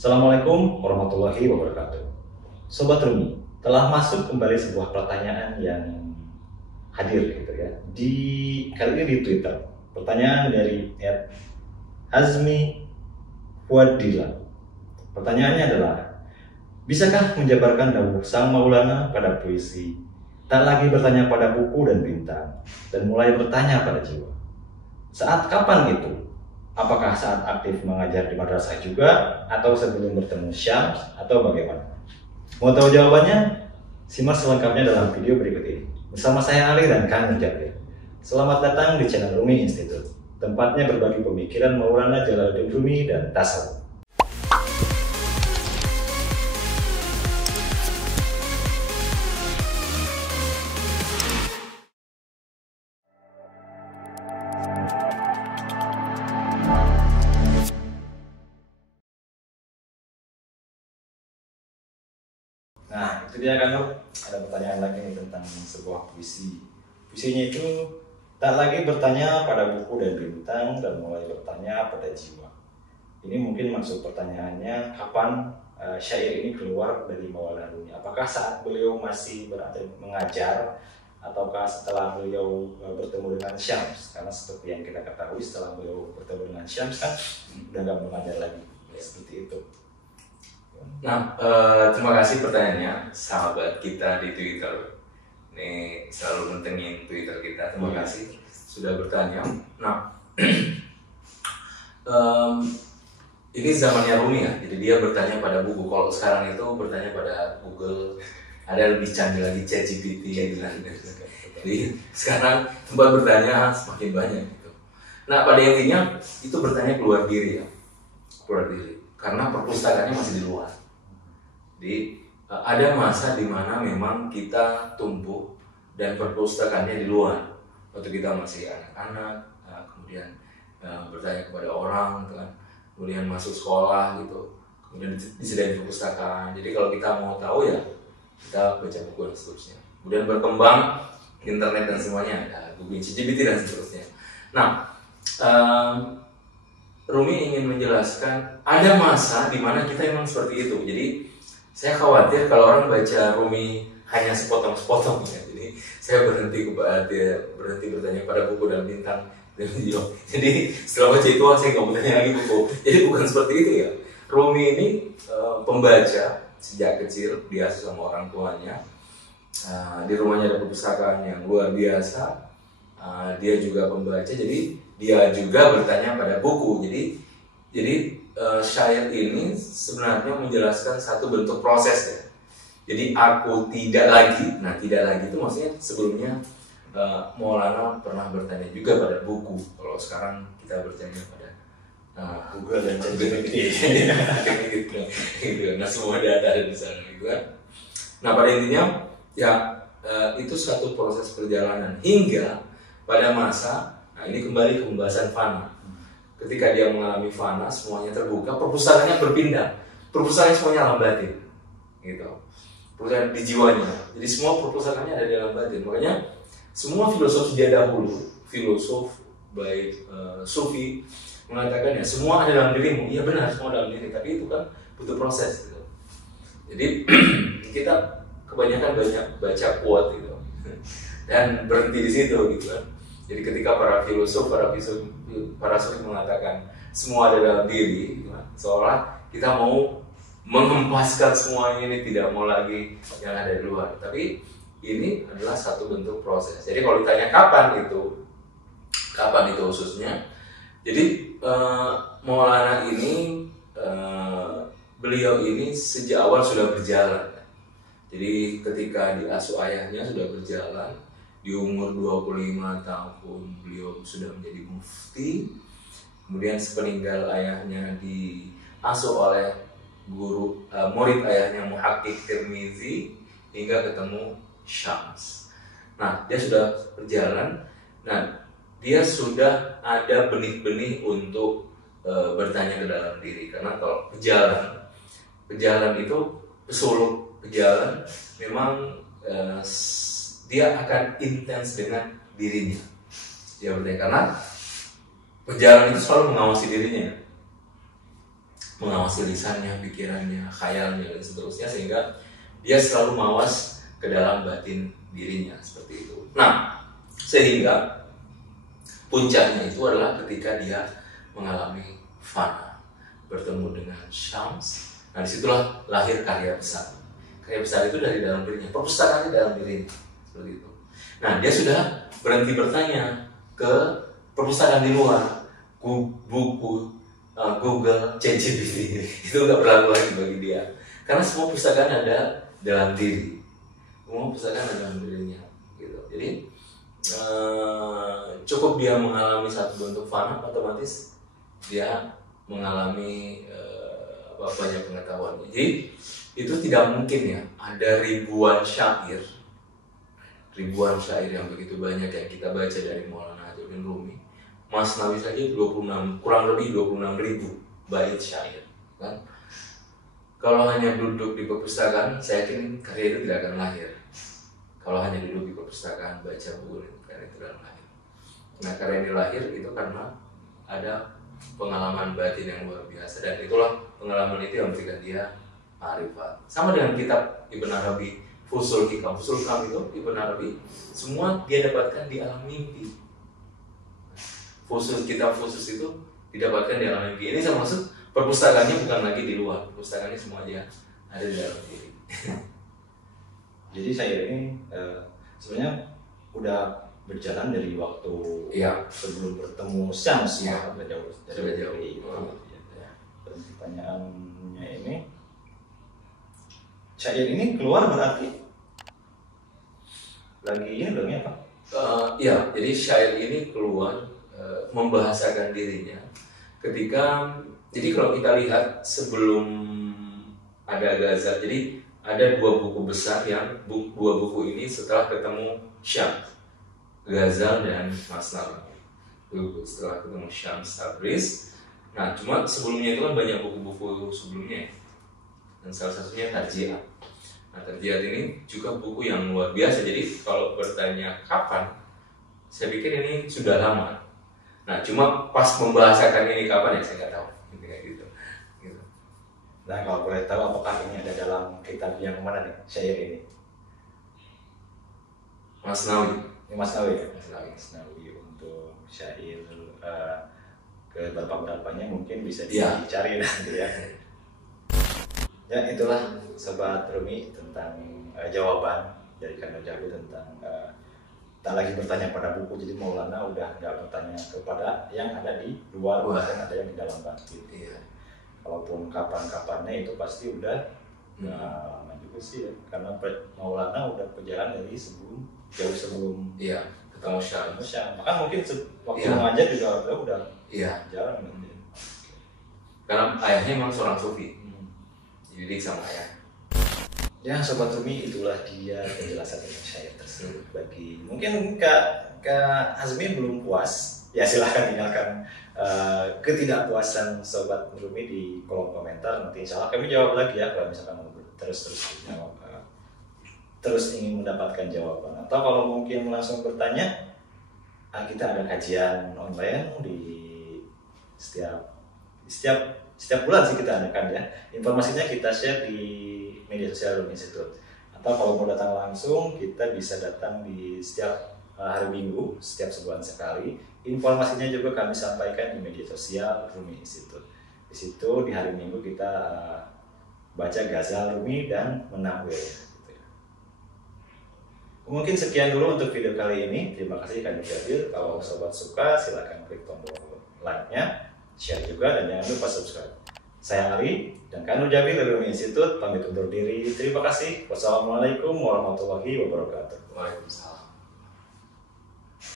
Assalamualaikum warahmatullahi wabarakatuh. Sobat Rumi, telah masuk kembali sebuah pertanyaan yang hadir gitu ya. Kali ini di Twitter. Pertanyaan dari @Hazmi Fuadila. Pertanyaannya adalah, bisakah menjabarkan dawuh Sang Maulana pada puisi? Tak lagi bertanya pada buku dan bintang, dan mulai bertanya pada jiwa. Saat kapan itu? Apakah saat aktif mengajar di madrasah juga, atau sebelum bertemu Syams, atau bagaimana? Mau tahu jawabannya? Simak selengkapnya dalam video berikut ini. Bersama saya Ali dan Kang Nurjati. Selamat datang di channel Rumi Institute, tempatnya berbagi pemikiran Maulana Jalaluddin Rumi dan tasawuf. Nah, itu dia kan, ada pertanyaan lagi nih tentang sebuah puisi. Puisinya itu tak lagi bertanya pada buku dan bintang, dan mulai bertanya pada jiwa. Ini mungkin maksud pertanyaannya, kapan syair ini keluar dari Maulana Rumi? Apakah saat beliau masih mengajar, ataukah setelah beliau bertemu dengan Syams? Karena seperti yang kita ketahui, setelah beliau bertemu dengan Syams kan udah nggak mengajar lagi, seperti itu. Nah, terima kasih pertanyaannya, sahabat kita di Twitter. Ini selalu mentengin Twitter kita. Terima kasih sudah bertanya. Nah, ini zamannya Rumi ya. Jadi dia bertanya pada buku. Kalau sekarang itu bertanya pada Google. Ada lebih canggih lagi, ChatGPT. Jadi sekarang tempat bertanya semakin banyak gitu. Nah, pada intinya itu bertanya keluar diri ya, keluar diri. Karena perpustakaannya masih di luar. Jadi ada masa di mana memang kita tumbuh dan perpustakaannya di luar. Waktu kita masih anak-anak, kemudian bertanya kepada orang, gitu kan. Kemudian masuk sekolah gitu, kemudian disediakan perpustakaan. Jadi kalau kita mau tahu ya kita baca buku dan seterusnya. Kemudian berkembang internet dan semuanya, ada Google, ChatGPT dan seterusnya. Nah, Rumi ingin menjelaskan ada masa di mana kita memang seperti itu. Jadi saya khawatir kalau orang baca Rumi hanya sepotong-sepotong ya. Jadi saya berhenti bertanya pada buku dan bintang. Jadi setelah baca itu saya nggak mau tanya lagi buku. Jadi bukan seperti itu ya. Rumi ini pembaca sejak kecil, diasuh sama orang tuanya. Di rumahnya ada perpustakaan yang luar biasa. Dia juga pembaca, jadi dia juga bertanya pada buku. Jadi syair ini sebenarnya menjelaskan satu bentuk proses ya. Jadi aku tidak lagi. Nah, tidak lagi itu maksudnya sebelumnya Maulana pernah bertanya juga pada buku. Kalau sekarang kita bertanya pada Google dan ChatGPT. Nah, semua data ada di sana gitu kan. Nah, pada intinya ya itu satu proses perjalanan hingga pada masa, nah ini kembali ke pembahasan fana. Ketika dia mengalami fana, semuanya terbuka, perpustakaannya berpindah. Perpustakaan semuanya alam batin, gitu. Perpustakaan di jiwanya. Jadi semua perpustakaannya ada di alam batin. Makanya semua filosof sejak dahulu, filosof baik sufi mengatakan ya semua ada dalam dirimu. Iya benar, semua dalam diri. Tapi itu kan butuh proses. Gitu. Jadi kita kebanyakan banyak baca quote gitu dan berhenti di situ gitu kan. Jadi ketika para sufi mengatakan semua ada dalam diri, gitu kan, seolah kita mau menghempaskan semua ini, tidak mau lagi yang ada di luar. Tapi ini adalah satu bentuk proses. Jadi kalau ditanya kapan itu khususnya, jadi Maulana ini beliau ini sejak awal sudah berjalan. Jadi ketika diasuh ayahnya sudah berjalan. Di umur 25 tahun beliau sudah menjadi mufti. Kemudian sepeninggal ayahnya diasuh oleh murid ayahnya Muhakkik Tirmizi hingga ketemu Syams. Nah, dia sudah berjalan. Nah, dia sudah ada benih-benih untuk bertanya ke dalam diri. Karena kalau pejalan itu pesuluk pejalan memang dia akan intens dengan dirinya. Dia bertanya karena pejalan itu selalu mengawasi dirinya. mengawasi lisannya, pikirannya, khayalnya dan seterusnya, sehingga dia selalu mawas ke dalam batin dirinya seperti itu. Nah, sehingga puncaknya itu adalah ketika dia mengalami fana, bertemu dengan Syams. Nah, disitulah lahir karya besar. Karya besar itu dari dalam dirinya, perpustakaannya dalam dirinya, seperti itu. Nah, dia sudah berhenti bertanya ke perpustakaan di luar, buku, Google, ChatGPT, itu nggak berlaku lagi bagi dia. Karena semua perpustakaan ada dalam diri, semua perpustakaan ada dalam dirinya. Gitu. Jadi cukup dia mengalami satu bentuk fana, otomatis dia mengalami banyak pengetahuan. Jadi itu tidak mungkin ya ada ribuan syair yang begitu banyak yang kita baca dari Maulana Jalaluddin Rumi. Masnawi saja 26, kurang lebih 26.000 bait syair, kan? Kalau hanya duduk di perpustakaan, saya yakin karya itu tidak akan lahir. Kalau hanya duduk di perpustakaan baca buku, karya itu tidak akan lahir. Nah, karya ini lahir itu karena ada pengalaman batin yang luar biasa, dan itulah pengalaman itu yang memberikan dia ma'rifat. Sama dengan kitab Ibn Arabi, Fusul Hikam itu Ibn Arabi, semua dia dapatkan di alam mimpi. Kitab khusus itu didapatkan di alam mimpi. Ini saya maksud perpustakaannya bukan lagi di luar, perpustakaannya semua aja ada di dalam diri. Jadi saya ini sebenarnya udah berjalan dari waktu sebelum bertemu Syams, sudah jauh. Dan pertanyaannya ini, syair ini keluar berarti lagi ini dongnya apa? Jadi syair ini keluar membahasakan dirinya ketika, jadi kalau kita lihat sebelum ada Ghazal, jadi ada dua buku besar yang dua buku ini setelah ketemu Syams, Ghazal dan Masnawi. Setelah ketemu Syams Tabriz. Nah, cuma sebelumnya itu kan banyak buku-buku sebelumnya, dan salah satunya Tarjiat. Nah, Tarjiat ini juga buku yang luar biasa. Jadi kalau bertanya kapan, saya pikir ini sudah lama. Nah, cuma pas membahasakan ini kapan ya saya nggak tahu, gitu. Nah, kalau boleh tahu apakah ini ada dalam kitab yang mana nih syair ini? Masnawi. Ini Masnawi ya? Masnawi untuk syair ke berapa-berapanya mungkin bisa dicari nanti ya. Ya, itulah Sobat Rumi tentang jawaban dari Kang Jabi tentang tak lagi bertanya pada buku. Jadi Maulana udah nggak bertanya kepada yang ada di luar, bahkan ada yang di dalam batin. Iya. Kalaupun kapan-kapannya itu pasti udah lama juga sih ya. Karena Maulana udah berjalan dari jauh sebelum ketemu Syams. Maka mungkin waktu mengajar juga udah jalan gitu. Karena ayahnya memang seorang sufi. Jadi sama ayah. Ya, Sobat Rumi, itulah dia penjelasan tentang syair tersebut. Bagi mungkin Kak Azmi belum puas, ya silahkan tinggalkan ketidakpuasan Sobat Rumi di kolom komentar. Nanti insya Allah kami jawab lagi ya kalau misalkan mau terus jawab, terus ingin mendapatkan jawaban. Atau kalau mungkin langsung bertanya, kita ada kajian online di setiap bulan sih kita adakan ya. Informasinya kita share di media sosial Rumi Institute. Atau kalau mau datang langsung, kita bisa datang di setiap hari Minggu, setiap sebulan sekali. Informasinya juga kami sampaikan di media sosial Rumi Institute. Di situ di hari Minggu kita baca Ghazal Rumi dan menahwil. Gitu ya. Mungkin sekian dulu untuk video kali ini. Terima kasih Kang Jabil. Kalau sobat suka, silakan klik tombol like-nya, share juga, dan jangan lupa subscribe. Saya Ali dan Kang Jabil dari Rumi Institute pamit undur diri. Terima kasih. Wassalamualaikum warahmatullahi wabarakatuh. Waalaikumsalam.